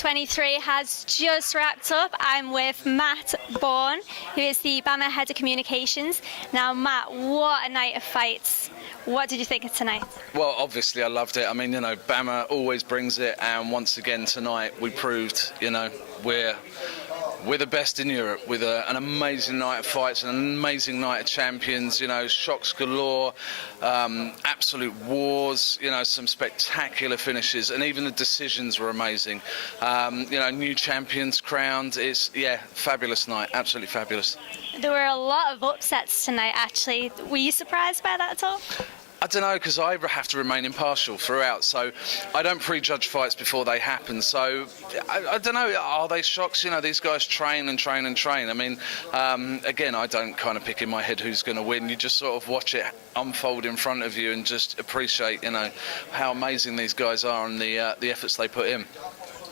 BAMMA 23 has just wrapped up. I'm with Matt Bourne, who is the BAMMA Head of Communications. Now, Matt, what a night of fights. What did you think of tonight? Well, obviously I loved it. I mean, you know, BAMMA always brings it, and once again tonight we proved, you know, we're the best in Europe, with an amazing night of fights, an amazing night of champions, you know, shocks galore, absolute wars, you know, some spectacular finishes, and even the decisions were amazing. You know, new champions crowned. It's, yeah, fabulous night, absolutely fabulous. There were a lot of upsets tonight, actually. Were you surprised by that at all? I don't know, because I have to remain impartial throughout, so I don't prejudge fights before they happen. So I don't know, are they shocks? You know, these guys train and train and train. I mean, again, I don't kind of pick in my head who's going to win. You just sort of watch it unfold in front of you and just appreciate, you know, how amazing these guys are and the efforts they put in.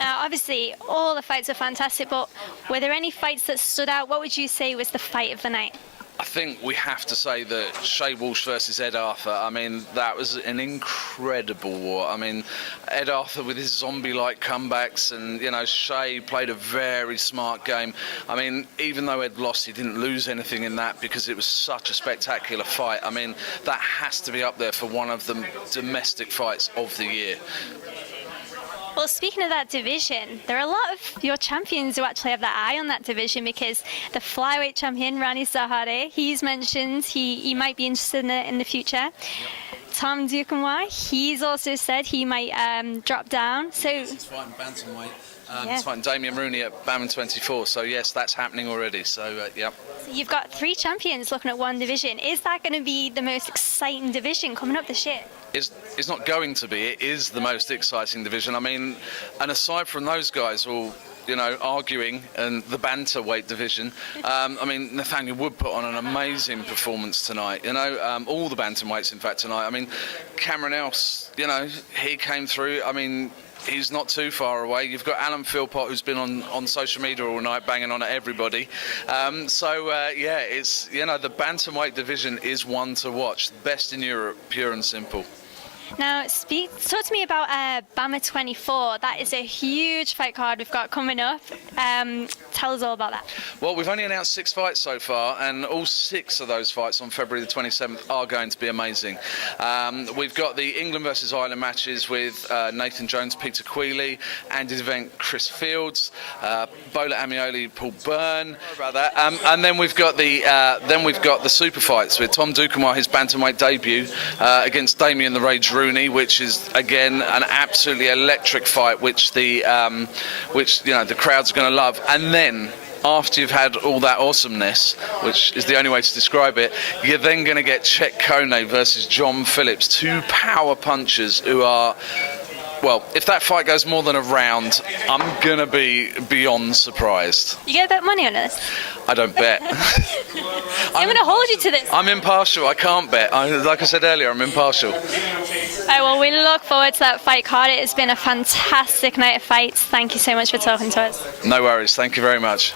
Obviously, all the fights are fantastic, but were there any fights that stood out? What would you say was the fight of the night? I think we have to say that Shea Walsh versus Ed Arthur, I mean, that was an incredible war. I mean, Ed Arthur with his zombie-like comebacks, and, you know, Shea played a very smart game. I mean, even though Ed lost, he didn't lose anything in that because it was such a spectacular fight. I mean, that has to be up there for one of the domestic fights of the year. Well, speaking of that division, there are a lot of your champions who actually have their eye on that division, because the flyweight champion, Rani Zahari, he's mentioned he might be interested in it in the future. Tom Duquesnoy, he's also said he might drop down. So he's fighting bantamweight. He's fighting Damien Rooney at BAMMA 24. So yes, that's happening already. So yeah. So you've got 3 champions looking at one division. Is that going to be the most exciting division coming up this year? It's not going to be. It is the most exciting division. I mean, and aside from those guys all, you know, arguing, and the bantamweight division, I mean, Nathaniel Wood put on an amazing performance tonight. You know, all the bantamweights, in fact, tonight. I mean, Cameron Else, you know, he came through. I mean, he's not too far away. You've got Alan Philpott, who's been on social media all night, banging on at everybody. Yeah, it's, you know, the bantamweight division is one to watch. Best in Europe, pure and simple. Now, talk to me about BAMMA 24. That is a huge fight card we've got coming up. Tell us all about that. Well, we've only announced 6 fights so far, and all 6 of those fights on February the 27th are going to be amazing. We've got the England versus Ireland matches with Nathan Jones, Peter Queally, Andy Devent, Chris Fields, Bola Amioli, Paul Bourne. About that. And then we've got the super fights with Tom Duquesnoy, his bantamweight debut against Damien the Rage Rooney, which is again an absolutely electric fight, which you know, the crowd's going to love. And then after you've had all that awesomeness, which is the only way to describe it, you're then going to get Chet Kone versus John Phillips, 2 power punchers who are, well, if that fight goes more than a round, I'm going to be beyond surprised. You get a bet money on this? I don't bet. I'm going to hold you to this. I'm impartial. I can't bet. Like I said earlier, I'm impartial. All right, well, we look forward to that fight card. It has been a fantastic night of fights. Thank you so much for talking to us. No worries. Thank you very much.